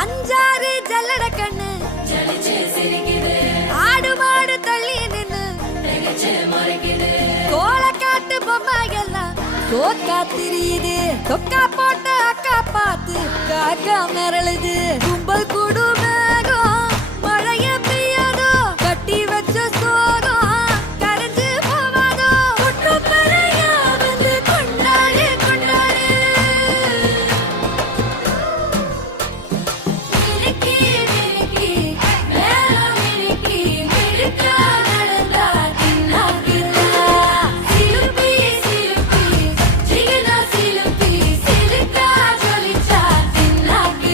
அஞ்சாறு ஜல்லட கண்ணு ஆடு மாடு தள்ளி நின்னு கோலக்காட்டு பொம்மை எல்லாம் தோக்கா திரியுது தொக்கா போட்ட அக்கா பார்த்து காக்கா மிரளுது கும்பல் கூடு